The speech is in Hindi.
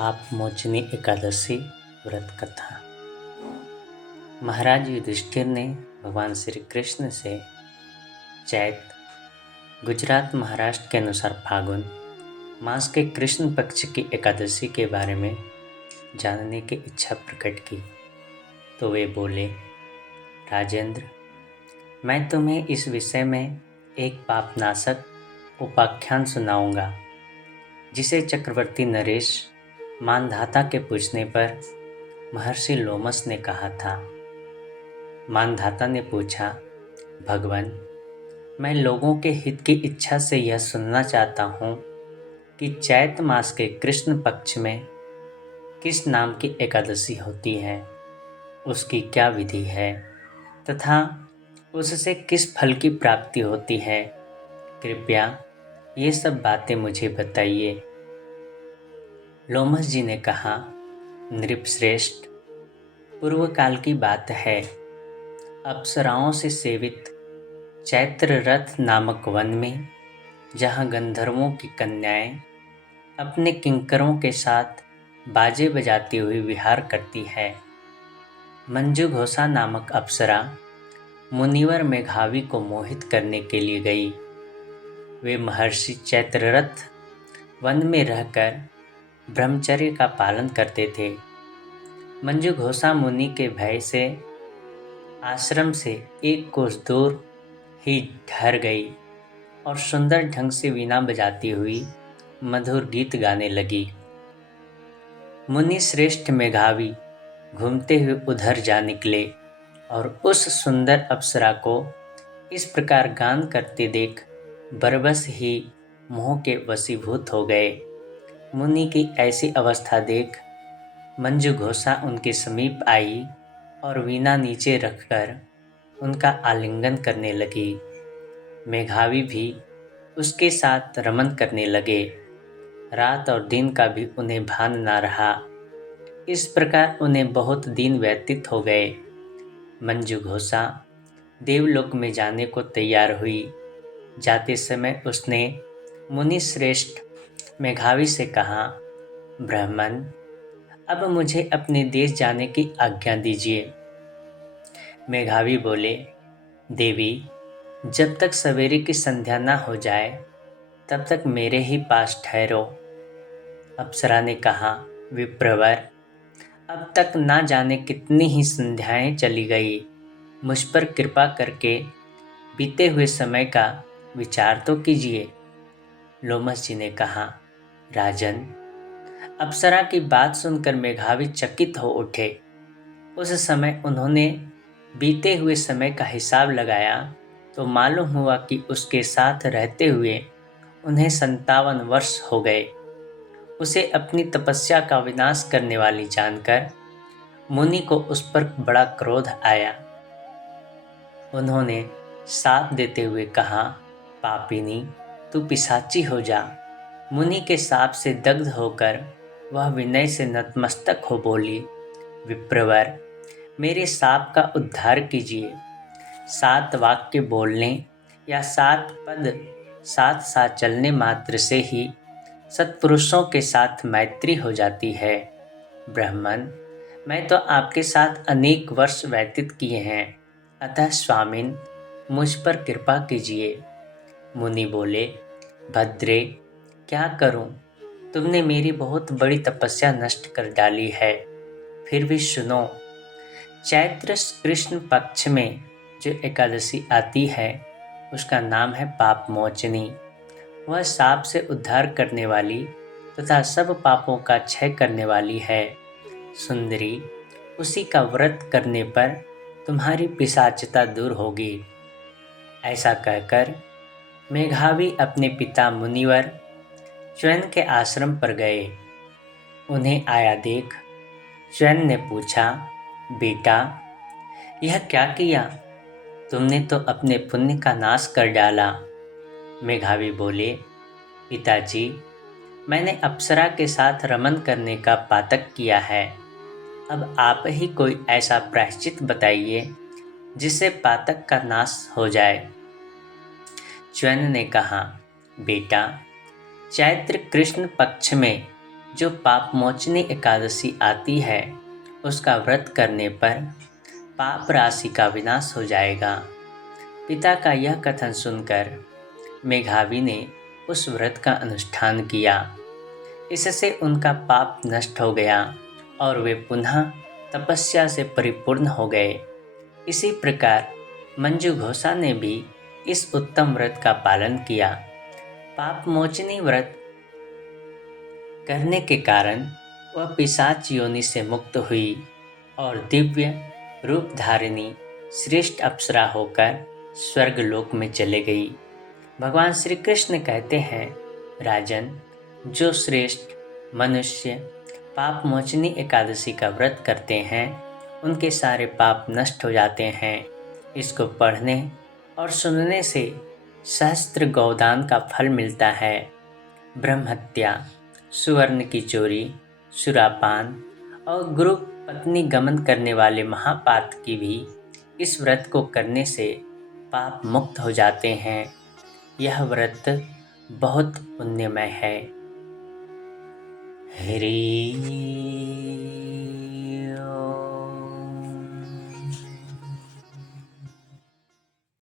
पाप मोचनी एकादशी व्रत कथा। महाराज युधिष्ठिर ने भगवान श्री कृष्ण से चैत गुजरात महाराष्ट्र के अनुसार फागुन मास के कृष्ण पक्ष की एकादशी के बारे में जानने की इच्छा प्रकट की तो वे बोले, राजेंद्र, मैं तुम्हें इस विषय में एक पापनाशक उपाख्यान सुनाऊंगा जिसे चक्रवर्ती नरेश मानधाता के पूछने पर महर्षि लोमस ने कहा था। मानधाता ने पूछा, भगवान, मैं लोगों के हित की इच्छा से यह सुनना चाहता हूँ कि चैत मास के कृष्ण पक्ष में किस नाम की एकादशी होती है, उसकी क्या विधि है तथा उससे किस फल की प्राप्ति होती है। कृपया ये सब बातें मुझे बताइए। लोमस जी ने कहा, नृपश्रेष्ठ, पूर्व काल की बात है। अप्सराओं से सेवित चैत्र रथ नामक वन में, जहाँ गंधर्वों की कन्याएं अपने किंकरों के साथ बाजे बजाती हुई विहार करती है, मंजू घोषा नामक अप्सरा मुनिवर मेघावी को मोहित करने के लिए गई। वे महर्षि चैत्ररथ वन में रहकर ब्रह्मचर्य का पालन करते थे। मंजू घोषा मुनि के भय से आश्रम से एक कोस दूर ही ठहर गई और सुंदर ढंग से वीणा बजाती हुई मधुर गीत गाने लगी। मुनि श्रेष्ठ मेघावी घूमते हुए उधर जा निकले और उस सुंदर अप्सरा को इस प्रकार गान करते देख बरबस ही मोह के वशीभूत हो गए। मुनि की ऐसी अवस्था देख मंजू घोषा उनके समीप आई और वीणा नीचे रखकर उनका आलिंगन करने लगी। मेघावी भी उसके साथ रमन करने लगे। रात और दिन का भी उन्हें भान ना रहा। इस प्रकार उन्हें बहुत दिन व्यतीत हो गए। मंजू घोषा देवलोक में जाने को तैयार हुई। जाते समय उसने मुनि श्रेष्ठ मेघावी से कहा, ब्राह्मण, अब मुझे अपने देश जाने की आज्ञा दीजिए। मेघावी बोले, देवी, जब तक सवेरे की संध्या न हो जाए तब तक मेरे ही पास ठहरो। अप्सरा ने कहा, विप्रवर, अब तक ना जाने कितनी ही संध्याएं चली गई। मुझ पर कृपा करके बीते हुए समय का विचार तो कीजिए। लोमस जी ने कहा, राजन, अप्सरा की बात सुनकर मेघावी चकित हो उठे। उस समय उन्होंने बीते हुए समय का हिसाब लगाया तो मालूम हुआ कि उसके साथ रहते हुए उन्हें 57 वर्ष हो गए। उसे अपनी तपस्या का विनाश करने वाली जानकर मुनि को उस पर बड़ा क्रोध आया। उन्होंने शाप देते हुए कहा, पापिनी, तू पिशाची हो जा। मुनि के शाप से दग्ध होकर वह विनय से नतमस्तक हो बोली, विप्रवर, मेरे शाप का उद्धार कीजिए। 7 वाक्य बोलने या 7 पद साथ साथ चलने मात्र से ही सत्पुरुषों के साथ मैत्री हो जाती है। ब्राह्मण, मैं तो आपके साथ अनेक वर्ष व्यतीत किए हैं, अतः स्वामिन, मुझ पर कृपा कीजिए। मुनि बोले, भद्रे, क्या करूं? तुमने मेरी बहुत बड़ी तपस्या नष्ट कर डाली है। फिर भी सुनो, चैत्र कृष्ण पक्ष में जो एकादशी आती है उसका नाम है पाप मोचनी। वह शाप से उद्धार करने वाली तथा सब पापों का क्षय करने वाली है। सुंदरी, उसी का व्रत करने पर तुम्हारी पिशाचता दूर होगी। ऐसा कहकर मेघावी अपने पिता मुनिवर च्यवन के आश्रम पर गए। उन्हें आया देख च्यवन ने पूछा, बेटा, यह क्या किया? तुमने तो अपने पुण्य का नाश कर डाला। मेघावी बोले, पिताजी, मैंने अप्सरा के साथ रमन करने का पातक किया है। अब आप ही कोई ऐसा प्रायश्चित बताइए जिससे पातक का नाश हो जाए। च्यवन ने कहा, बेटा, चैत्र कृष्ण पक्ष में जो पाप मोचनी एकादशी आती है उसका व्रत करने पर पाप राशि का विनाश हो जाएगा। पिता का यह कथन सुनकर मेघावी ने उस व्रत का अनुष्ठान किया। इससे उनका पाप नष्ट हो गया और वे पुनः तपस्या से परिपूर्ण हो गए। इसी प्रकार मंजू घोषा ने भी इस उत्तम व्रत का पालन किया। पाप मोचनी व्रत करने के कारण वह पिशाच योनि से मुक्त हुई और दिव्य रूप धारिणी श्रेष्ठ अप्सरा होकर स्वर्गलोक में चले गई। भगवान श्री कृष्ण कहते हैं, राजन, जो श्रेष्ठ मनुष्य पाप मोचनी एकादशी का व्रत करते हैं उनके सारे पाप नष्ट हो जाते हैं। इसको पढ़ने और सुनने से सहस्त्र गौदान का फल मिलता है। ब्रह्म हत्या, सुवर्ण की चोरी, सुरापान और गुरु पत्नी गमन करने वाले महापातकी की भी इस व्रत को करने से पाप मुक्त हो जाते हैं। यह व्रत बहुत पुण्यमय है। हरि